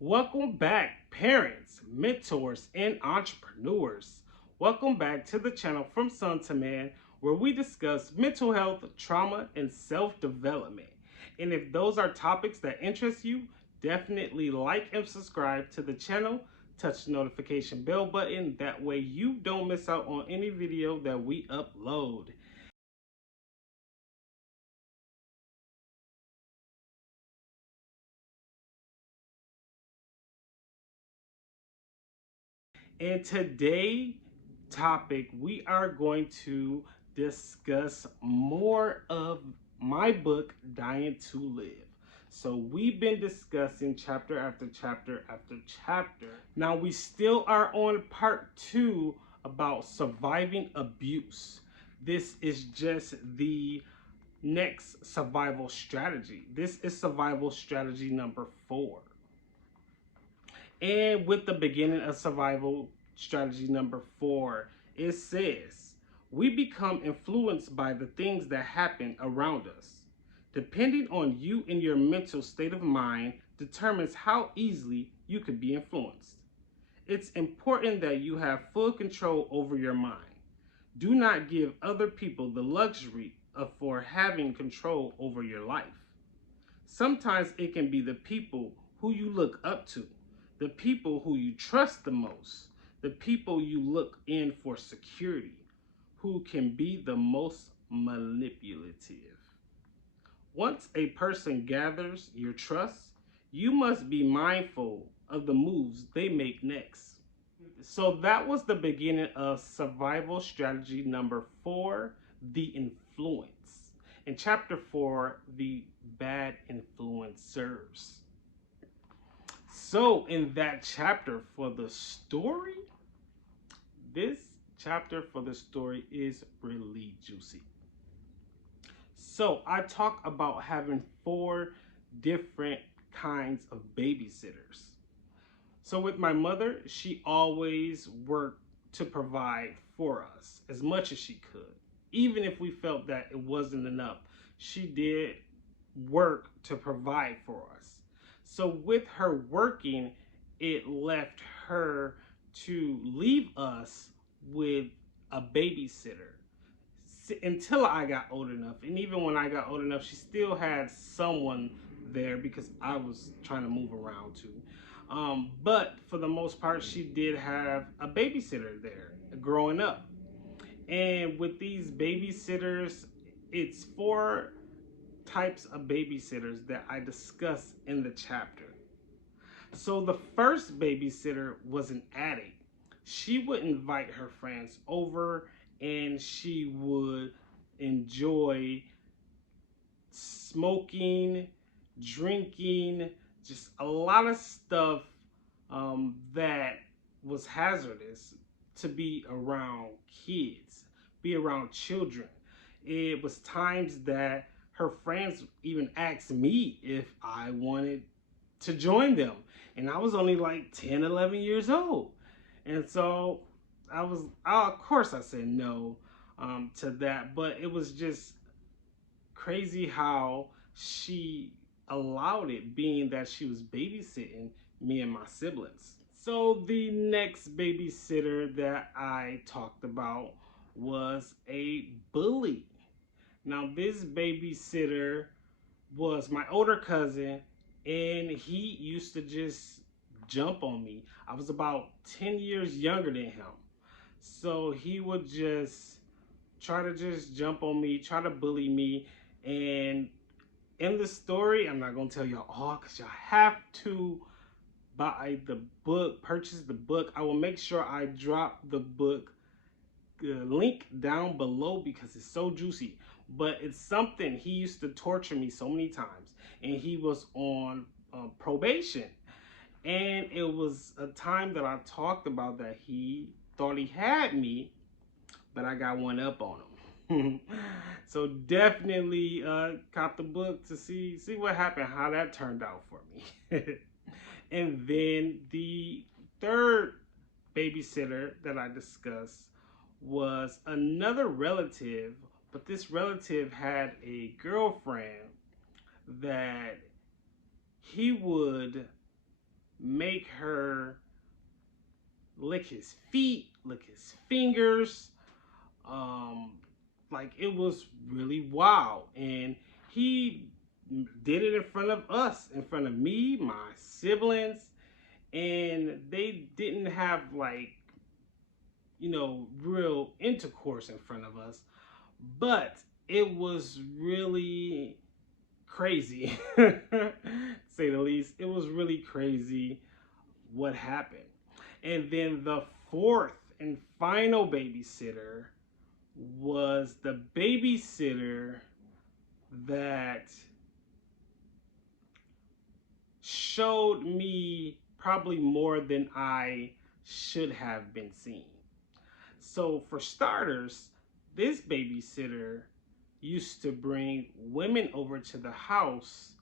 Welcome back, parents, mentors, and entrepreneurs. Welcome back to the channel From Son to Man, where we discuss mental health, trauma, and self development. And if those are topics that interest you, definitely like and subscribe to the channel. Touch the notification bell button. That way, you don't miss out on any video that we upload. And today topic, we are going to discuss more of my book, Dying to Live. So we've been discussing chapter after chapter after chapter. Now we still are on part 2 about surviving abuse. This is just the next survival strategy. This is survival strategy number 4. And with the beginning of survival strategy number 4, it says, we become influenced by the things that happen around us. Depending on you and your mental state of mind determines how easily you can be influenced. It's important that you have full control over your mind. Do not give other people the luxury for having control over your life. Sometimes it can be the people who you look up to, the people who you trust the most, the people you look in for security, who can be the most manipulative. Once a person gathers your trust, you must be mindful of the moves they make next. So that was the beginning of survival strategy number 4, the influence. In chapter 4, the bad influencers. So in that chapter for the story, this chapter for the story is really juicy. So I talk about having 4 different kinds of babysitters. So with my mother, she always worked to provide for us as much as she could. Even if we felt that it wasn't enough, she did work to provide for us. So with her working, it left her to leave us with a babysitter until I got old enough. And even when I got old enough, she still had someone there because I was trying to move around too. But for the most part, she did have a babysitter there growing up. And with these babysitters, it's 4 types of babysitters that I discuss in the chapter. So the first babysitter was an addict. She would invite her friends over and she would enjoy smoking, drinking, just a lot of stuff that was hazardous to be around kids, be around children. It was times that her friends even asked me if I wanted to join them. And I was only like 10, 11 years old. And so of course I said no to that. But it was just crazy how she allowed it, being that she was babysitting me and my siblings. So the next babysitter that I talked about was a bully. Now this babysitter was my older cousin, and he used to just jump on me. I was about 10 years younger than him. So he would just try to just jump on me, try to bully me. And in the story, I'm not going to tell y'all all because y'all have to buy the book, purchase the book. I will make sure I drop the book link down below because it's so juicy. But it's something, he used to torture me so many times, and he was on probation. And it was a time that I talked about that he thought he had me, but I got one up on him. So definitely cop the book to see what happened, how that turned out for me. And then the third babysitter that I discussed was another relative, but this relative had a girlfriend that he would make her lick his feet, lick his fingers. Um, like it was really wild. And he did it in front of us, in front of me, my siblings, and they didn't have like, real intercourse in front of us, but it was really crazy, to say the least. It was really crazy what happened. And then the fourth and final babysitter was the babysitter that showed me probably more than I should have been seeing. So, for starters, this babysitter used to bring women over to the house,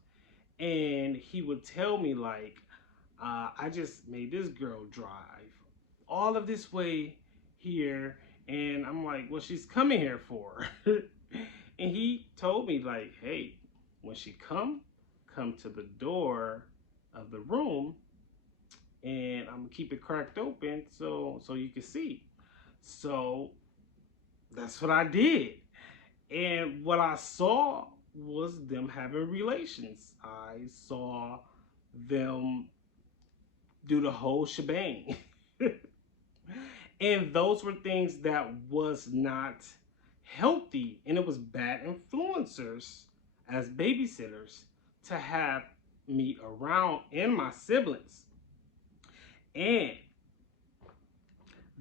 and he would tell me, like, I just made this girl drive all of this way here. And I'm like, well, she's coming here for. And he told me, like, hey, when she come to the door of the room, and I'm gonna keep it cracked open so you can see. So that's what I did. And what I saw was them having relations. I saw them do the whole shebang. And those were things that was not healthy, and it was bad influencers as babysitters to have me around, and my siblings. And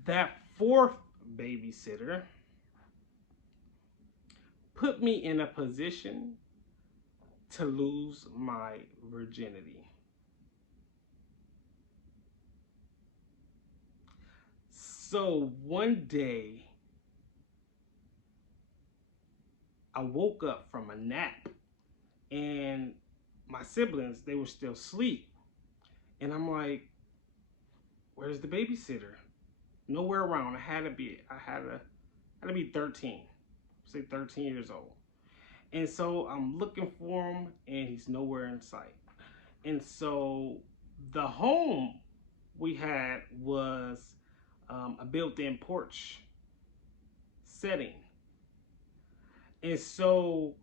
that fourth babysitter put me in a position to lose my virginity. So one day, I woke up from a nap, and my siblings, they were still asleep. And I'm like, where's the babysitter? Nowhere around. I had to be 13. Say 13 years old. And so I'm looking for him, and he's nowhere in sight. And so the home we had was a built-in porch setting. And so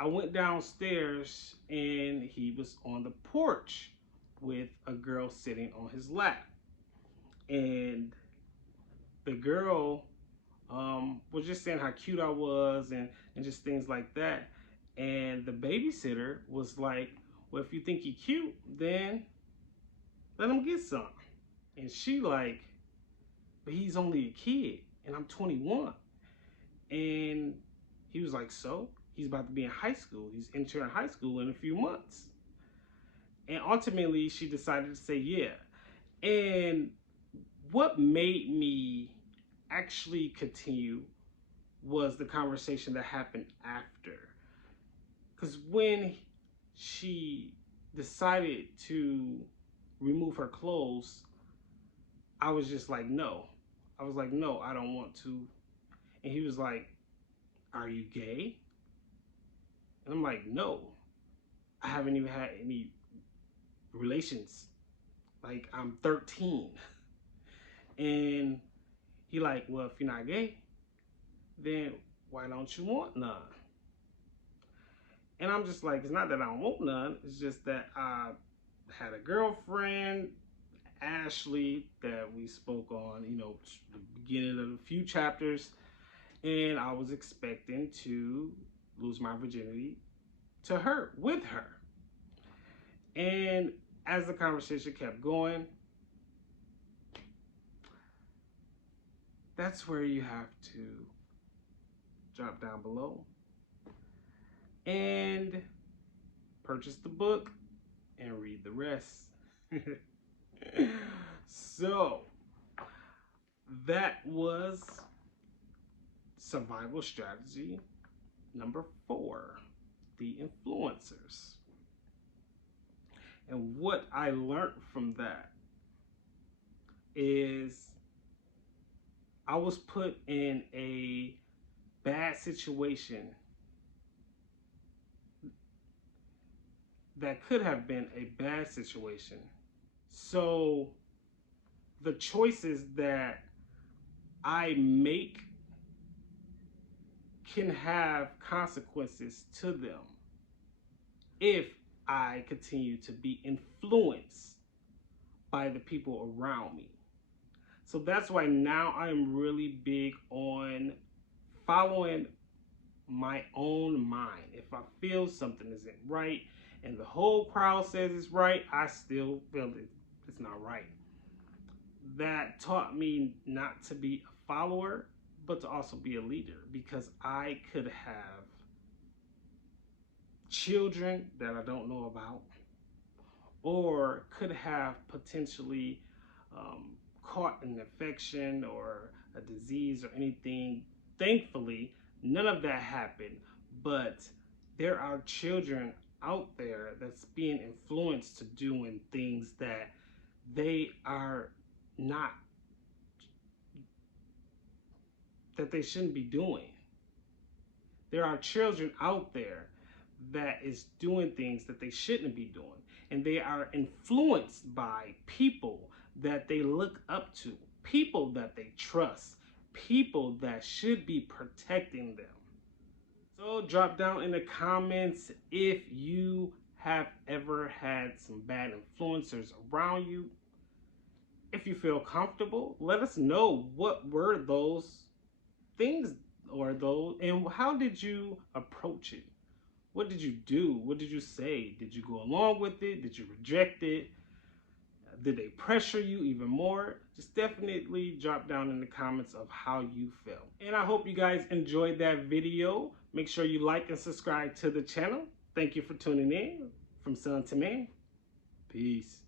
I went downstairs, and he was on the porch with a girl sitting on his lap. And the girl was just saying how cute I was, and just things like that. And the babysitter was like, well, if you think he cute, then let him get some. And she like, but he's only a kid, and I'm 21. And he was like, so? He's about to be in high school. He's entering high school in a few months. And ultimately, she decided to say yeah. And what made me actually continue was the conversation that happened after. Because when she decided to remove her clothes, I was just like, no. I was like, no, I don't want to. And he was like, are you gay? And I'm like, no. I haven't even had any relations. Like, I'm 13. And he like, well, if you're not gay, then why don't you want none? And I'm just like, it's not that I don't want none. It's just that I had a girlfriend, Ashley, that we spoke on, the beginning of a few chapters. And I was expecting to lose my virginity to her, with her. And as the conversation kept going, that's where you have to drop down below and purchase the book and read the rest. So that was survival strategy number 4, the influencers. And what I learned from that is I was put in a bad situation that could have been a bad situation So the choices that I make can have consequences to them if I continue to be influenced by the people around me. So that's why now I am really big on following my own mind. If I feel something isn't right and the whole crowd says it's right, I still feel it's not right. That taught me not to be a follower, but to also be a leader, because I could have children that I don't know about, or could have potentially caught an infection or a disease or anything. Thankfully, none of that happened, but there are children out there that's being influenced to doing things that they are not, that they shouldn't be doing. There are children out there that is doing things that they shouldn't be doing, and they are influenced by people that they look up to, people that they trust, people that should be protecting them. So drop down in the comments if you have ever had some bad influencers around you. If you feel comfortable, let us know what were those things, or those, and how did you approach it? What did you do? What did you say? Did you go along with it? Did you reject it? Did they pressure you even more? Just definitely drop down in the comments of how you felt. And I hope you guys enjoyed that video. Make sure you like and subscribe to the channel. Thank you for tuning in. From Son to Man. Peace.